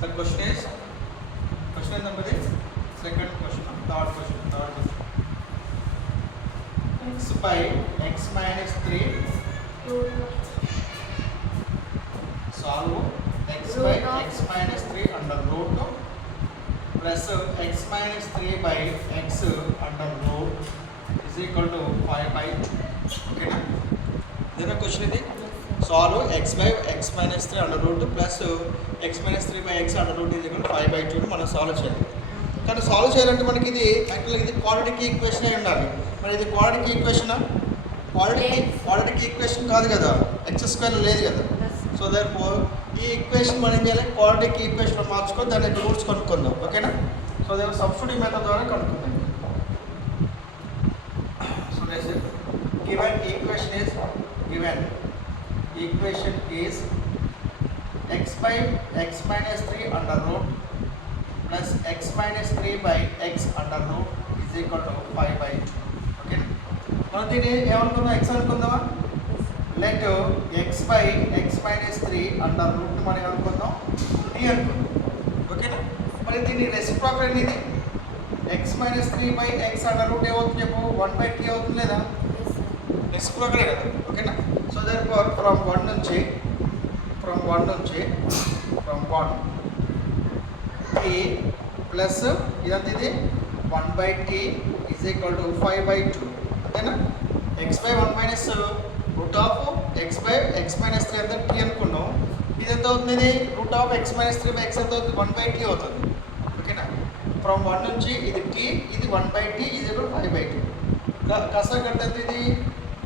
The question number is second question, third question. X by x minus 3 solve x by x minus 3 under root plus x minus 3 by x under root is equal to 5 by 2. Okay na? Then a question is solve x by x minus 3 under root plus x minus 3 by x under root is equal to 5 by 2 మనం సాల్వ్ చేయాలి. కానీ సాల్వ్ చేయాలంటే మనకి ఇది యాక్చువల్గా ఇది quadratic equation అయి ఉండాలి. మరి ఇది క్వాడ్రాటిక్ ఈక్వేషన్ క్వాడ్రాటిక్ ఈక్వేషన్ కాదు కదా, ఎక్స్ స్క్వేర్ లేదు కదా. సో దర్ఫోర్ ఈ ఈక్వేషన్ మనం ఏం చేయాలి, క్వాడ్రాటిక్ ఈక్వేషన్ మార్చుకొని దాని రూట్స్ కనుక్కుందాం. ఓకేనా? సో దేవ్ సబ్స్టిట్యూట్ మెథడ్ ద్వారా కనుక్కుందాం. So let's given equation is x by x minus 3 under root plus x minus 3 by x under root is equal to 5 by 2. Okay, మనం దీన్ని ఏమనుకుందాం, x అనుకుందామా? Let x by x minus 3 under root మనం ఏమనుకుందాం, t అనుకుందాం. ఓకేనా? మరి దీన్ని రెసిప్రోకల్ అనేది x minus 3 by x under root ఏమవుతుంది చెప్పు, 1 by t అవుతుంది లేదా? రెసిప్రోకలే కదా. ఓకేనా? సో దర్ఫోర్ ఫ్రమ్ 1 నుంచి t ప్లస్ ఇదంతా ఇది 1 by t is equal to 5 by 2. అంతేనా? x by 1 minus root of x by x minus 3 అంతా t అనుకున్నాం. ఇది ఎంత అవుతుంది, ఇది root of x minus 3 by x ఎంత అవుతుంది, 1 by t అవుతుంది. ఓకేనా? ఫ్రమ్ 1 నుంచి ఇది t, ఇది 1 by t is equal to 5 by 2. కసా కట్టంత ఇది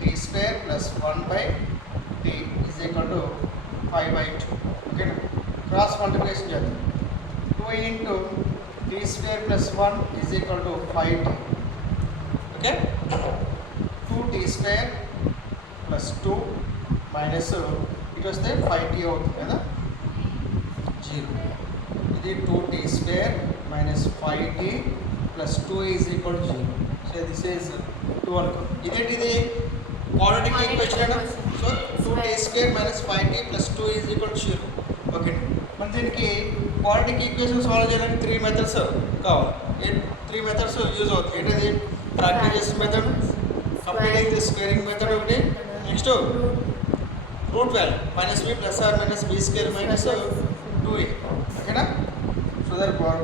t square plus 1 by t is equal to 5 by 2. ఓకేనా? క్రాస్ మల్టిప్లికేషన్ చేద్దాం. 2 into t square plus 1 is equal to 5t. Okay, 2t square plus 2 minus ఇటు వస్తే 5t అవుతుంది కదా, 0. ఇది 2t square minus 5t plus 2 is equal to 0. So this is 2 అనుకో. ఇదేంటిది quadratic equation అయినా. So 2t square minus 5t plus 2 is equal to 0. ఓకే, మన దీనికి క్వాడ్రాటిక్ ఈక్వేషన్ సాల్వ్ చేయడానికి 3 మెథడ్స్ కావాలి. 3 మెథడ్స్ యూజ్ అవుతాయి. ఏంటది, factorization method, completing the squaring method ఒకటి, next root value minus b plus or minus b square minus 2a. ఓకేనా? So therefore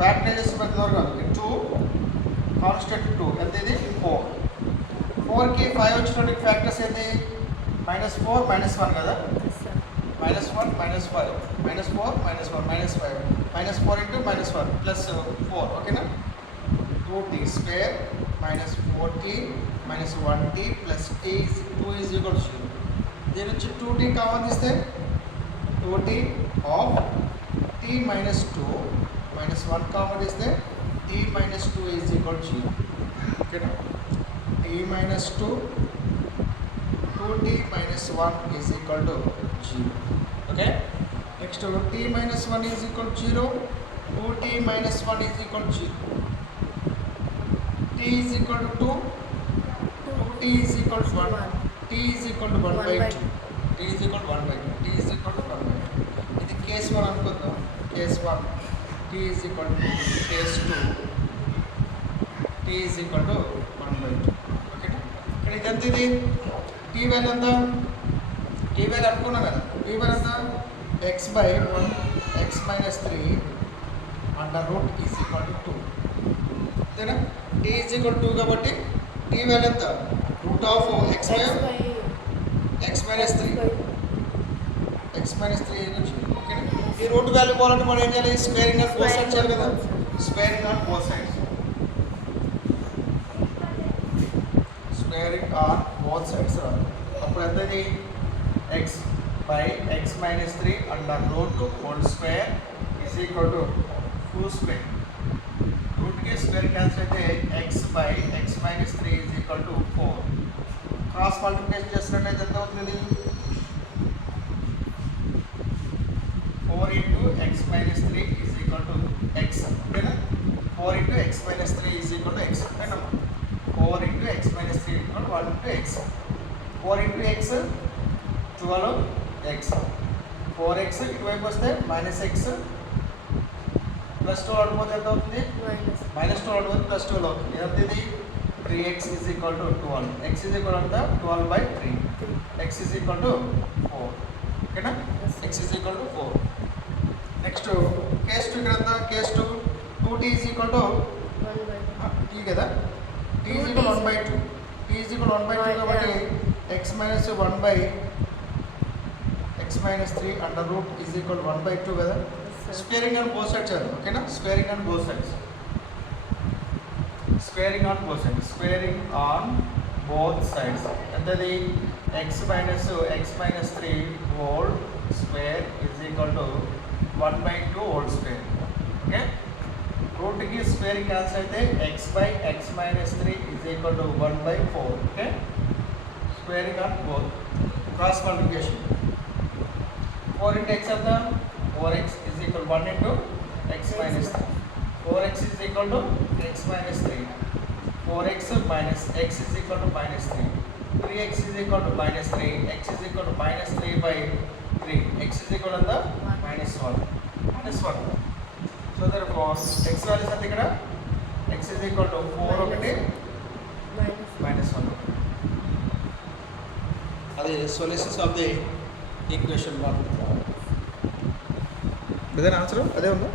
factorization method ద్వారా 2 కాన్స్టెంట్ 2 ఎంత, ఇది 4కి 5 వచ్చినటువంటి ఫ్యాక్టర్స్ ఏంటి, -4 -1 కదా, -1 -5 -4 -1 -5 -4 into -1 plus 4. ఓకేనా? 2t square minus 4t minus 1t plus t is 2 is equal to 0. దీని నుంచి 2t కామన్ తీస్తే 2t of t minus 2 minus 1 కామన్ తీస్తే t minus 2 is equal to 0. ఓకేనా? t minus 2 2t minus 1 is equal to 0. Okay, next t minus 1 is equal to 0, 2t minus 1 is equal to 0, t is equal to 2, 2t is equal to 1, t is equal to 1 by 2, t is equal to 1 by 2, t is equal to 1 by 2. ఇది కేస్ 1 అనుకుందాం. కేస్ 1 t is equal to case 2 t is equal to 1 by 2. ఓకే, ఇక్కడ ఇదంతా ఇది t value ఎంత, t value అనుకున్నాం కదా, t value ఎంత, x by 1 x minus 3 under root is equal to 2. అంతేనా? t is equal to 2 కాబట్టి t వాల్యూ ఎంత, root of x by x minus 3 x minus 3 is 0. ఓకేనా? ఈ రూట్ వాల్యూ పోవాలంటే మనం ఏం చేయాలి, స్క్వేరింగ్ ఆన్ బోత్ సైడ్స్ చేయాలి కదా, squaring on both sides, squaring on both sides. అప్పుడు ఎంతది, x by x minus 3 under root whole square is equal to 2 square. Route కి స్క్వేర్ క్యాన్సిల్ అయితే x by x minus 3 is equal to 4. Cross multiplication చేసినట్లయితే ఎంత అవుతుంది, 4 into x minus 3 is equal to x. ఓకేనా? 4 into x minus 3 is equal to x. ఓకేనా? 4 into x minus 3 is equal to 1 into x. 4 into x 12x 4x ఇటువైపు వస్తే -x +12 ఆడిపోతే ఎంత అవుతుంది? -12 ఆడిపోతే +12 అవుతుంది. ఎంత ఇది? 3x is equal to 12. x is equal to 12/3. x is equal to 4. ఓకేనా? x is equal to 4. Next case 2 ఇక్కడ ఎంత? కేస్ 2 2t is equal to t కదా? t is equal to 1/2. t is equal to 1/2 కాబట్టి x minus 1/(x-3) under root is equal to 1/2 కదా? Squaring on both sides చేద్దాం. ఓకేనా? Squaring on both sides. Squaring on both sides. Squaring on both sides ఎంతది? x-3 whole square is equal to 1/2 whole square. Okay, రూట్కి square cancel అయితే x/(x-3) is equal to 1/4. Okay, squaring on both. Cross multiplication 4 into x ఎంత? 4x is equal to 1 into x minus 3. 4x is equal to x minus 3. 4x minus x is equal to minus 3. 3x is equal to minus 3. x is equal to -3/3. x is equal to -1. -1. So therefore x value ఎంత ఇక్కడ? x is equal to 4 ఒకటి -1. అది solutions of the equation 1. ఇదేనా ఆన్సర్? అదే ఉందా?